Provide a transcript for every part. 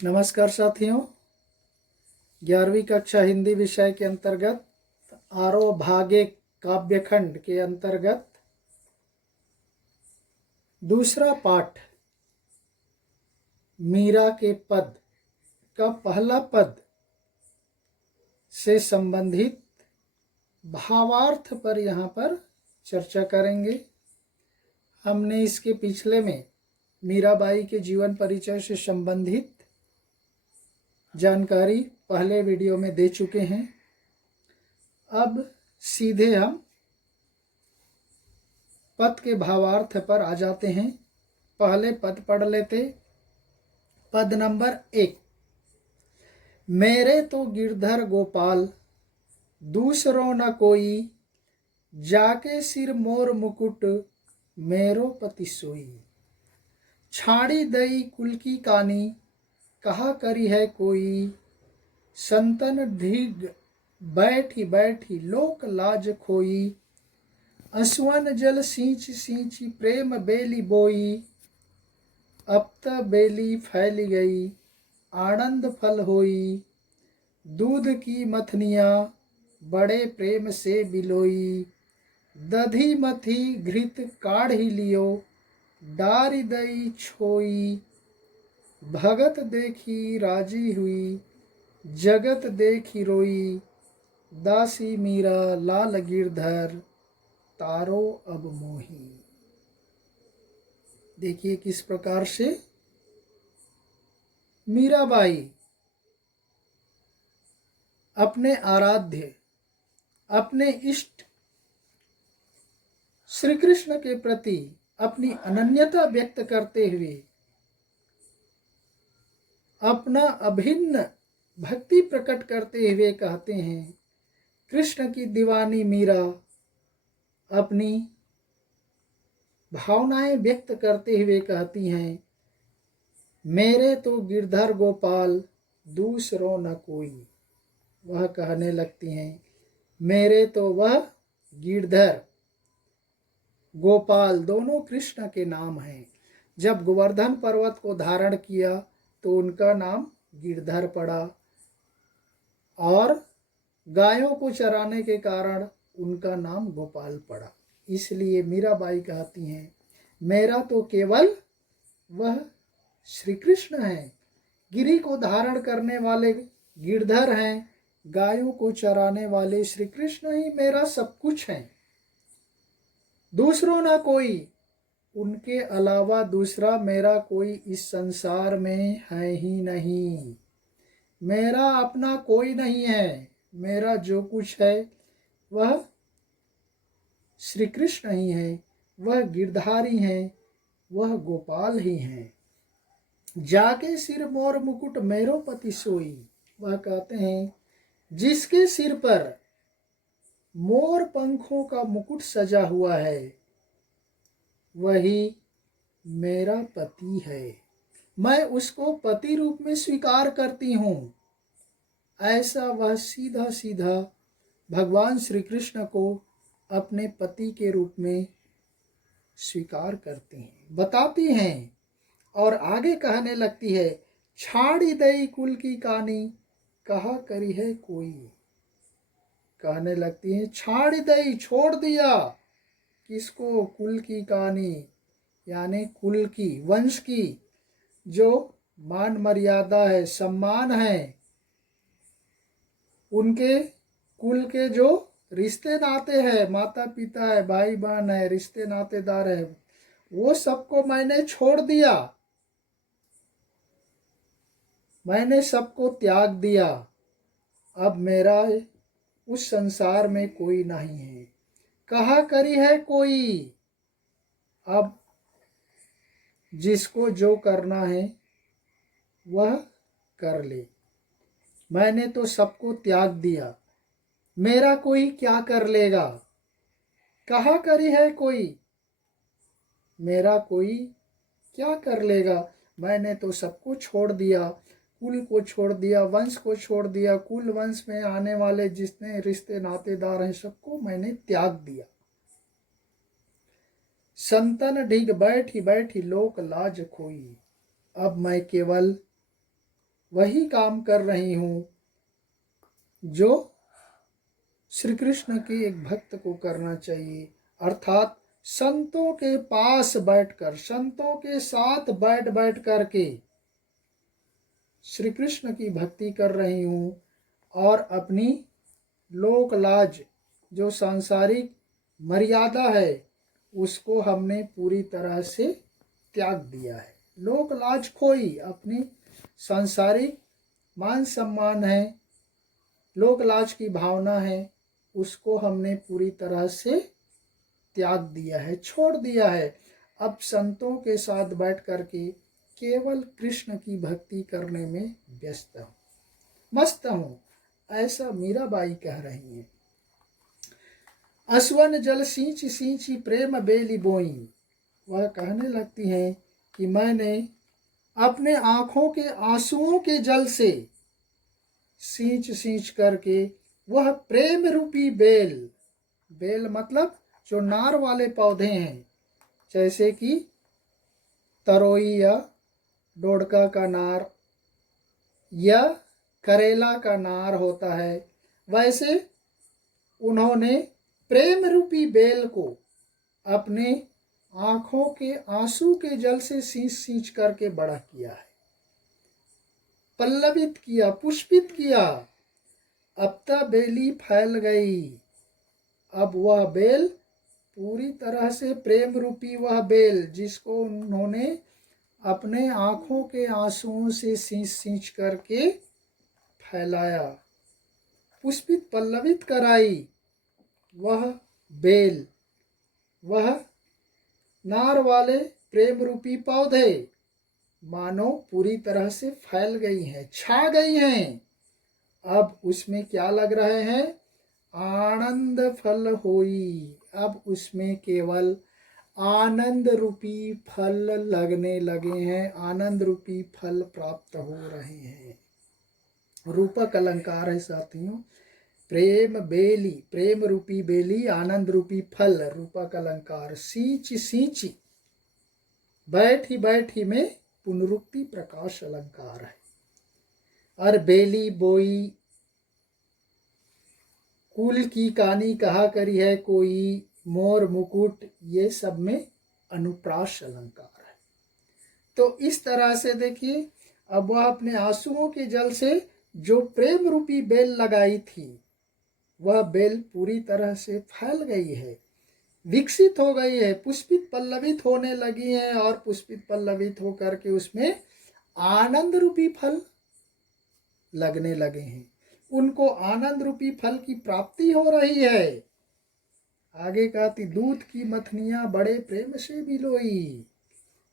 नमस्कार साथियों, 11वीं कक्षा हिंदी विषय के अंतर्गत आरोह भागे काव्यखंड के अंतर्गत दूसरा पाठ मीरा के पद का पहला पद से संबंधित भावार्थ पर यहाँ पर चर्चा करेंगे। हमने इसके पिछले में मीराबाई के जीवन परिचय से संबंधित जानकारी पहले वीडियो में दे चुके हैं। अब सीधे हम पद के भावार्थ पर आ जाते हैं। पहले पद पढ़ लेते। पद नंबर 1। मेरे तो गिरधर गोपाल दूसरो न कोई, जाके सिर मोर मुकुट मेरो पति सोई। छाड़ी दई कुल की कानी, कहा करी है कोई। संतन ढीग बैठी बैठी लोक लाज खोई। असुवन जल सींच सींच प्रेम बेली बोई। अब त बेली फैल गई आनंद फल होई। दूध की मथनिया बड़े प्रेम से बिलोई। दधी मथी घृत काढ़ी लियो, डारी दई छोई। भगत देखी राजी हुई, जगत देखी रोई। दासी मीरा लाल गिरधर, तारो अब मोही। देखिए किस प्रकार से मीराबाई अपने आराध्य, अपने इष्ट श्री कृष्ण के प्रति अपनी अनन्यता व्यक्त करते हुए अपना अभिन्न भक्ति प्रकट करते हुए कहते हैं, कृष्ण की दीवानी मीरा अपनी भावनाएं व्यक्त करते हुए कहती हैं, मेरे तो गिरधर गोपाल दूसरो न कोई। वह कहने लगती हैं, मेरे तो वह गिरधर गोपाल दोनों कृष्ण के नाम हैं। जब गोवर्धन पर्वत को धारण किया तो उनका नाम गिरधर पड़ा और गायों को चराने के कारण उनका नाम गोपाल पड़ा। इसलिए मीराबाई कहती हैं, मेरा तो केवल वह श्री कृष्ण है। गिरी को धारण करने वाले गिरधर हैं, गायों को चराने वाले श्री कृष्ण ही मेरा सब कुछ है। दूसरों ना कोई, उनके अलावा दूसरा मेरा कोई इस संसार में है ही नहीं। मेरा अपना कोई नहीं है। मेरा जो कुछ है वह श्री कृष्ण ही है, वह गिरधारी हैं, वह गोपाल ही हैं। जाके सिर मोर मुकुट मेरो पति सोई। वह कहते हैं, जिसके सिर पर मोर पंखों का मुकुट सजा हुआ है वही मेरा पति है। मैं उसको पति रूप में स्वीकार करती हूँ। ऐसा वह सीधा सीधा भगवान श्री कृष्ण को अपने पति के रूप में स्वीकार करती हैं, बताती हैं। और आगे कहने लगती है, छाड़ी दई कुल की कानी, कहा करी है कोई। कहने लगती है, छाड़ी दई छोड़ दिया किसको, कुल की कहानी, यानी कुल की, वंश की जो मान मर्यादा है, सम्मान है, उनके कुल के जो रिश्ते नाते हैं, माता पिता है, भाई बहन है, रिश्ते नातेदार है, वो सबको मैंने छोड़ दिया। मैंने सबको त्याग दिया। अब मेरा उस संसार में कोई नहीं है। कहा करी है कोई। अब जिसको जो करना है वह कर ले। मैंने तो सबको त्याग दिया, मेरा कोई क्या कर लेगा। कहा करी है कोई, मेरा कोई क्या कर लेगा। मैंने तो सबको छोड़ दिया, कुल को छोड़ दिया, वंश को छोड़ दिया, कुल वंश में आने वाले जितने रिश्ते नातेदार हैं सबको मैंने त्याग दिया। संतन ढीग बैठी बैठी लोक लाज खोई। अब मैं केवल वही काम कर रही हूँ जो श्री कृष्ण के एक भक्त को करना चाहिए, अर्थात संतों के पास बैठकर, संतों के साथ बैठ बैठ करके श्री कृष्ण की भक्ति कर रही हूँ और अपनी लोक लाज जो सांसारिक मर्यादा है उसको हमने पूरी तरह से त्याग दिया है। लोक लाज खोई, अपनी सांसारिक मान सम्मान है, लोक लाज की भावना है, उसको हमने पूरी तरह से त्याग दिया है, छोड़ दिया है। अब संतों के साथ बैठ करके केवल कृष्ण की भक्ति करने में व्यस्त हूँ, मस्त हूँ, ऐसा मीराबाई कह रही हैं। असवन जल सींच सींची प्रेम बेली बोई, वह कहने लगती हैं कि मैंने अपने आंखों के आंसुओं के जल से सींच सींच करके वह प्रेम रूपी बेल, बेल मतलब जो नार वाले पौधे हैं, जैसे कि तरोई या डोडका का नार या करेला का नार होता है, वैसे उन्होंने प्रेम रूपी बेल को अपने आंखों के आंसू के जल से सींच सींच करके बड़ा किया है, पल्लवित किया, पुष्पित किया। अब तक बेली फैल गई, अब वह बेल पूरी तरह से प्रेम रूपी वह बेल जिसको उन्होंने अपने आंखों के आंसुओं से सींच सींच करके फैलाया, पुष्पित पल्लवित कराई, वह बेल, वह नार वाले प्रेम रूपी पौधे मानो पूरी तरह से फैल गई हैं, छा गई हैं। अब उसमें क्या लग रहे हैं? आनंद फल होई, अब उसमें केवल आनंद रूपी फल लगने लगे हैं, आनंद रूपी फल प्राप्त हो रहे हैं। रूपक अलंकार है साथियों, प्रेम बेली, प्रेम रूपी बेली, आनंद रूपी फल, रूपक अलंकार। सींची सींची, बैठी बैठी में पुनरुक्ति प्रकाश अलंकार है। और बेली बोई, कुल की कहानी कहा करी है कोई, मोर मुकुट, ये सब में अनुप्रास अलंकार है। तो इस तरह से देखिए, अब वह अपने आंसुओं के जल से जो प्रेम रूपी बेल लगाई थी, वह बेल पूरी तरह से फैल गई है, विकसित हो गई है, पुष्पित पल्लवित होने लगी है, और पुष्पित पल्लवित होकर के उसमें आनंद रूपी फल लगने लगे हैं, उनको आनंद रूपी फल की प्राप्ति हो रही है। आगे कहती, दूध की मथनियां बड़े प्रेम से बिलोई,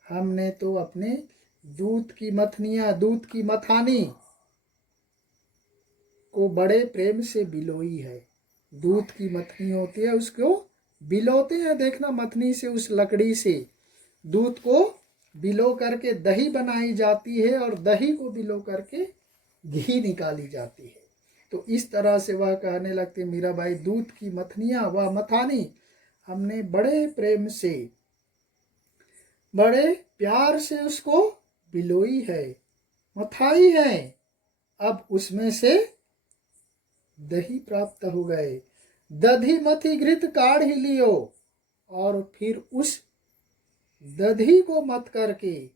हमने तो अपने दूध की मथनियां, दूध की मथानी को बड़े प्रेम से बिलोई है। दूध की मथनी होती है, उसको बिलोते हैं, देखना मथनी से, उस लकड़ी से दूध को बिलो करके दही बनाई जाती है, और दही को बिलो करके घी निकाली जाती है। तो इस तरह से वह कहने लगते, मीराबाई, दूध की मथनियां, वह मथानी हमने बड़े प्रेम से, बड़े प्यार से उसको बिलोई है, मथाई है, अब उसमें से दही प्राप्त हो गए। दधी मथी घृत काढ़ ही लियो, और फिर उस दधी को मत करके,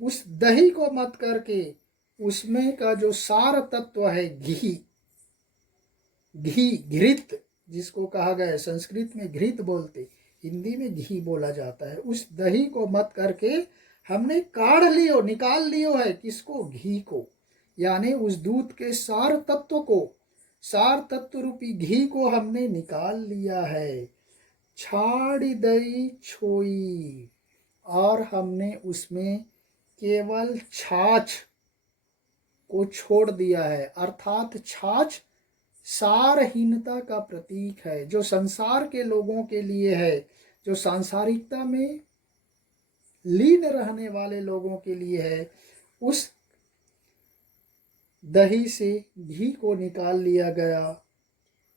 उस दही को मत करके, उसमें का जो सार तत्व है घी, घी, घृत जिसको कहा गया है, संस्कृत में घृत बोलते, हिंदी में घी बोला जाता है, उस दही को मत करके हमने काढ़ लियो, निकाल लियो है, किसको? घी को, यानी उस दूध के सार तत्व को, सार तत्व रूपी घी को हमने निकाल लिया है। छाड़ी दई छोई, और हमने उसमें केवल छाछ को छोड़ दिया है, अर्थात छाछ सारहीनता का प्रतीक है, जो संसार के लोगों के लिए है, जो सांसारिकता में लीन रहने वाले लोगों के लिए है। उस दही से घी को निकाल लिया गया,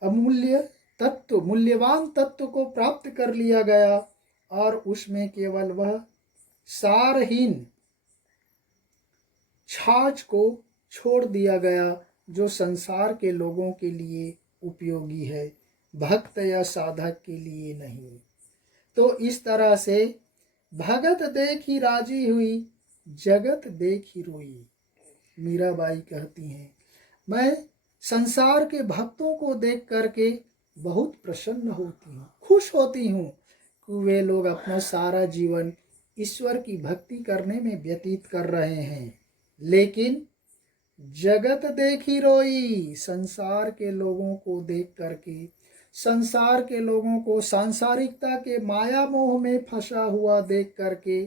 अमूल्य तत्व, मूल्यवान तत्व को प्राप्त कर लिया गया, और उसमें केवल वह सारहीन छाछ को छोड़ दिया गया जो संसार के लोगों के लिए उपयोगी है, भक्त या साधक के लिए नहीं। तो इस तरह से भगत देखी राजी हुई, जगत देखी रोई। मीराबाई कहती हैं, मैं संसार के भक्तों को देख करके बहुत प्रसन्न होती हूँ, खुश होती हूँ कि वे लोग अपना सारा जीवन ईश्वर की भक्ति करने में व्यतीत कर रहे हैं। लेकिन जगत देखी रोई, संसार के लोगों को देख करके, संसार के लोगों को सांसारिकता के माया मोह में फंसा हुआ देख करके,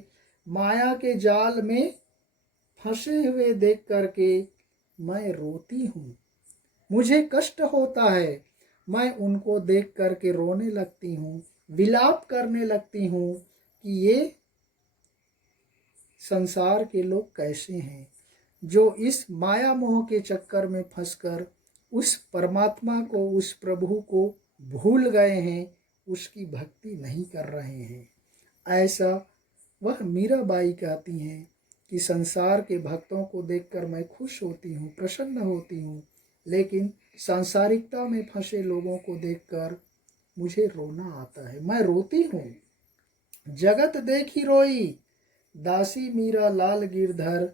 माया के जाल में फंसे हुए देख करके मैं रोती हूँ, मुझे कष्ट होता है। मैं उनको देख करके रोने लगती हूँ, विलाप करने लगती हूँ कि ये संसार के लोग कैसे हैं जो इस माया मोह के चक्कर में फंसकर उस परमात्मा को, उस प्रभु को भूल गए हैं, उसकी भक्ति नहीं कर रहे हैं। ऐसा वह मीराबाई कहती हैं कि संसार के भक्तों को देखकर मैं खुश होती हूँ, प्रसन्न होती हूँ, लेकिन सांसारिकता में फंसे लोगों को देखकर मुझे रोना आता है, मैं रोती हूँ। जगत देखी रोई, दासी मीरा लाल गिरधर,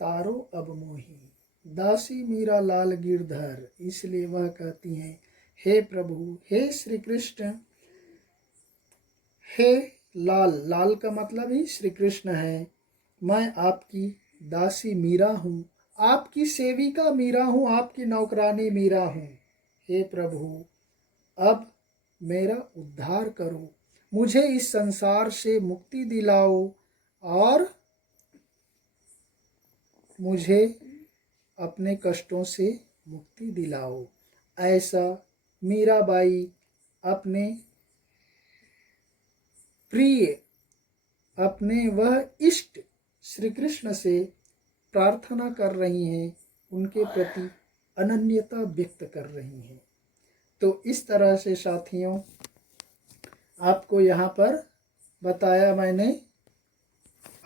तारो अब मोही। दासी मीरा लाल गिरधर, इसलिए वह कहती हैं, हे प्रभु, हे श्री कृष्ण, हे लाल, लाल का मतलब ही श्री कृष्ण है, मैं आपकी दासी मीरा हूँ, आपकी सेविका मीरा हूँ, आपकी नौकरानी मीरा हूँ। हे प्रभु, अब मेरा उद्धार करो, मुझे इस संसार से मुक्ति दिलाओ और मुझे अपने कष्टों से मुक्ति दिलाओ। ऐसा मीराबाई अपने प्रिय, अपने वह इष्ट श्री कृष्ण से प्रार्थना कर रही हैं, उनके प्रति अनन्यता व्यक्त कर रही हैं। तो इस तरह से साथियों, आपको यहाँ पर बताया मैंने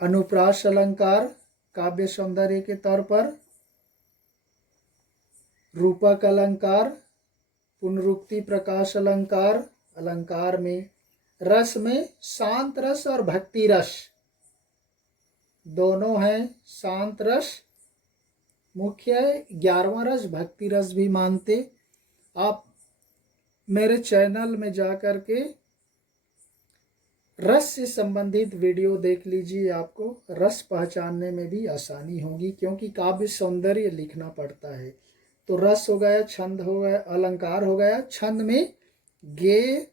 अनुप्रास अलंकार काव्य सौंदर्य के तौर पर, रूपक अलंकार, पुनरुक्ति प्रकाश अलंकार, अलंकार में रस में शांत रस और भक्ति रस दोनों हैं। शांत रस मुख्य है, 11वां रस भक्ति रस भी मानते। आप मेरे चैनल में जा कर के रस से संबंधित वीडियो देख लीजिए, आपको रस पहचानने में भी आसानी होगी, क्योंकि काव्य सौंदर्य लिखना पड़ता है। तो रस हो गया, छंद हो गया, अलंकार हो गया। छंद में गे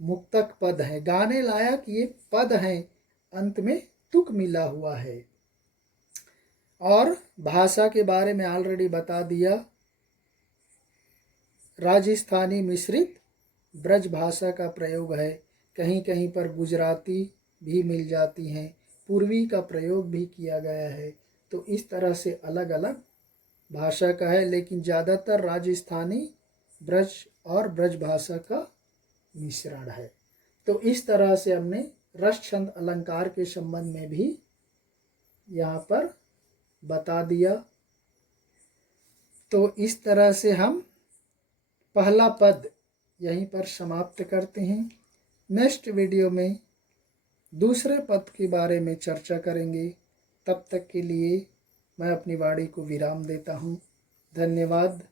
मुक्तक पद है, गाने लायक ये पद हैं, अंत में तुक मिला हुआ है। और भाषा के बारे में ऑलरेडी बता दिया, राजस्थानी मिश्रित ब्रज भाषा का प्रयोग है, कहीं कहीं पर गुजराती भी मिल जाती हैं, पूर्वी का प्रयोग भी किया गया है। तो इस तरह से अलग अलग भाषा का है, लेकिन ज़्यादातर राजस्थानी ब्रज और ब्रज भाषा का मिश्रण है। तो इस तरह से हमने रस छंद अलंकार के संबंध में भी यहाँ पर बता दिया। तो इस तरह से हम पहला पद यहीं पर समाप्त करते हैं। नेक्स्ट वीडियो में दूसरे पद के बारे में चर्चा करेंगे। तब तक के लिए मैं अपनी वाणी को विराम देता हूँ। धन्यवाद।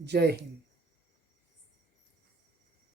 जय हिंद।